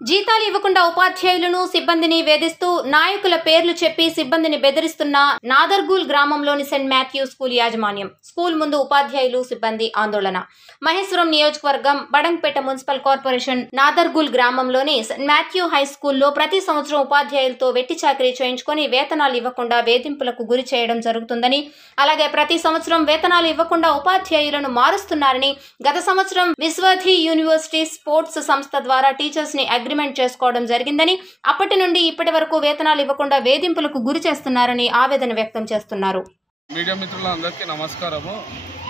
జీతాలు ఇవ్వకుండా ఉపాధ్యాయులను సిబ్బందిని వేధిస్తూ నాయకుల పేర్లు చెప్పి సిబ్బందిని బెదిరిస్తున్న నాదర్గూల్ గ్రామంలోని సెయింట్ మాథ్యూ స్కూల్ యాజమాన్యం. స్కూల్ ముందు ఉపాధ్యాయులు సిబ్బంది ఆందోళన. మహేశ్వరం నియోజకవర్గం బడంగ్పేట మున్సిపల్ కార్పొరేషన్ నాదర్గూల్ గ్రామంలోని సెయింట్ మాథ్యూ హై స్కూల్లో ప్రతి సంవత్సరం ఉపాధ్యాయులతో వెట్టి చాకరీ చేయించుకొని వేతనాలు ఇవ్వకుండా వేధింపులకు గురి చేయడం జరుగుతుందని, అలాగే ప్రతి సంవత్సరం వేతనాలు ఇవ్వకుండా ఉపాధ్యాయులను మారుస్తున్నారని, గత సంవత్సరం విశ్వధి యూనివర్సిటీ స్పోర్ట్స్ సంస్థ ద్వారా టీచర్స్ ని అగ్రిమెంట్ చేసుకోవడం జరిగిందని, అప్పటి నుండి ఇప్పటి వరకు వేతనాలు ఇవ్వకుండా వేధింపులకు గురి చేస్తున్నారని ఆవేదన వ్యక్తం చేస్తున్నారు. మీడియా మిత్రులందరికీ నమస్కారము.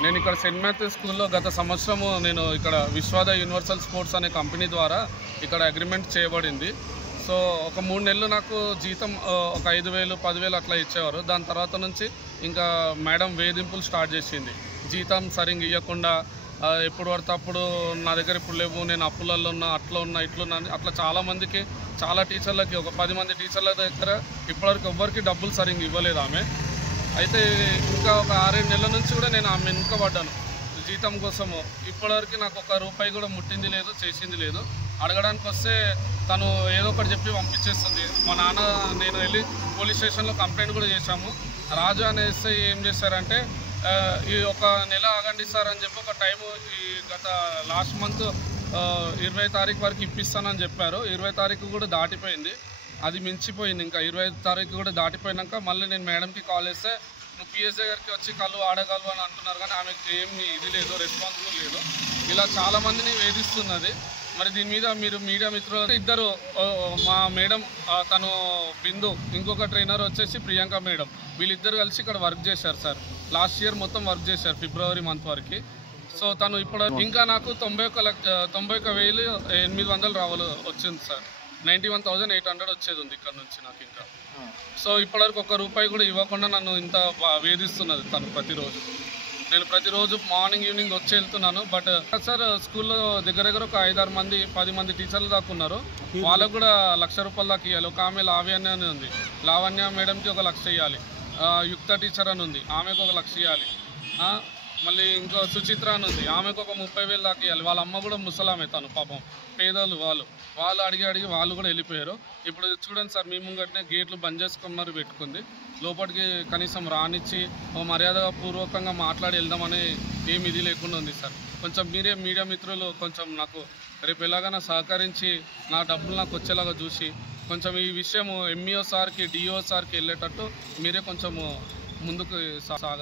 నేను ఇక్కడ సెయింట్ మాథ్యూ స్కూల్లో గత సంవత్సరము నేను ఇక్కడ విశ్వధ యూనివర్సల్ స్పోర్ట్స్ అనే కంపెనీ ద్వారా ఇక్కడ అగ్రిమెంట్ చేయబడింది. సో ఒక 3 నెలలు నాకు జీతం ఒక 5,000 10,000 అట్లా ఇచ్చేవారు. దాని తర్వాత నుంచి ఇంకా మేడం వేధింపులు స్టార్ట్ చేసింది. జీతం సరిగ్గా ఇవ్వకుండా ఎప్పుడు పడితే అప్పుడు నా దగ్గర ఇప్పుడు లేవు, నేను అప్పులలో ఉన్నా, అట్లా ఉన్నా, ఇట్లున్నా, అట్లా చాలామందికి, చాలా టీచర్లకి, ఒక 10 మంది టీచర్ల దగ్గర ఇప్పటివరకు ఎవ్వరికి డబ్బులు సరిగ్గా ఇవ్వలేదు ఆమె. అయితే ఇంకా ఒక 6-7 నెలల నుంచి కూడా నేను ఆమె వెనుకబడ్డాను జీతం కోసము. ఇప్పటివరకు నాకు 1 రూపాయి కూడా ముట్టింది లేదు, చేసింది లేదు. అడగడానికి వస్తే తను ఏదో ఒకటి చెప్పి పంపించేస్తుంది. మా నాన్న నేను వెళ్ళి పోలీస్ స్టేషన్లో కంప్లైంట్ కూడా చేశాము. రాజు అనే ఎస్ఐ ఏం చేశారంటే, ఈ ఒక నెల ఆగండి సార్ అని చెప్పి ఒక టైము ఈ గత లాస్ట్ మంత్ 20 తారీఖు వరకు ఇప్పిస్తానని చెప్పారు. 20 తారీఖు కూడా దాటిపోయింది, అది మించిపోయింది. ఇంకా 20 తారీఖు కూడా దాటిపోయినాక మళ్ళీ నేను మేడంకి కాల్ చేస్తే, నువ్వు పిఎస్ దగ్గరికి వచ్చి కళ్ళు ఆడగలవు అని అంటున్నారు, కానీ ఆమెకి ఏమి ఇది లేదు, రెస్పాన్సిబుల్ లేదు. ఇలా చాలామందిని వేధిస్తున్నది. మరి దీని మీద మీరు మీడియా మిత్రులు ఇద్దరు, మా మేడం తను బిందు, ఇంకొక ట్రైనర్ వచ్చేసి ప్రియాంక మేడం, వీళ్ళిద్దరు కలిసి ఇక్కడ వర్క్ చేశారు సార్. లాస్ట్ ఇయర్ మొత్తం వర్క్ చేశారు ఫిబ్రవరి మంత్ వరకు. సో తను ఇప్పుడు ఇంకా నాకు 91,800 రావాలి వచ్చింది సార్. 91,800 వచ్చేది ఉంది ఇక్కడ నుంచి నాకు ఇంకా. సో ఇప్పటివరకు 1 రూపాయి కూడా ఇవ్వకుండా నన్ను ఇంత వేధిస్తున్నది తను ప్రతిరోజు. నేను ప్రతిరోజు మార్నింగ్ ఈవినింగ్ వచ్చి వెళ్తున్నాను. బట్ సార్ స్కూల్లో దగ్గర ఒక 5-6 మంది 10 మంది టీచర్లు దాకా ఉన్నారు. వాళ్ళకు కూడా 1,00,000 రూపాయలు దాకా ఇవ్వాలి. ఒక ఆమె లావణ్య అని ఉంది, లావణ్య మేడంకి 1,00,000 ఇవ్వాలి. యుక్త టీచర్ అని ఉంది, ఆమెకు 1,00,000 ఇవ్వాలి. మళ్ళీ ఇంకో సుచిత్ర అని ఉంది, ఆమెకు ఒక 30,000 దాకా ఇవ్వాలి. వాళ్ళ అమ్మ కూడా ముసలామే, తను పాపం పేదలు. వాళ్ళు అడిగి వాళ్ళు కూడా వెళ్ళిపోయారు. ఇప్పుడు చూడండి సార్, మీ ముంగటనే గేట్లు బంద్ చేసుకున్నారు, పెట్టుకుంది. లోపలికి కనీసం రానిచ్చి మర్యాద పూర్వకంగా మాట్లాడి వెళ్దామని ఏమి ఇది లేకుండా ఉంది సార్. కొంచెం మీరే మీడియా మిత్రులు కొంచెం నాకు రేపు ఎలాగైనా సహకరించి నా డబ్బులు నాకు వచ్చేలాగా చూసి కొంచెం ఈ విషయం ఎంఈఓ సార్కి, డిఓ సార్కి వెళ్ళేటట్టు మీరే కొంచెము ముందుకు సాగ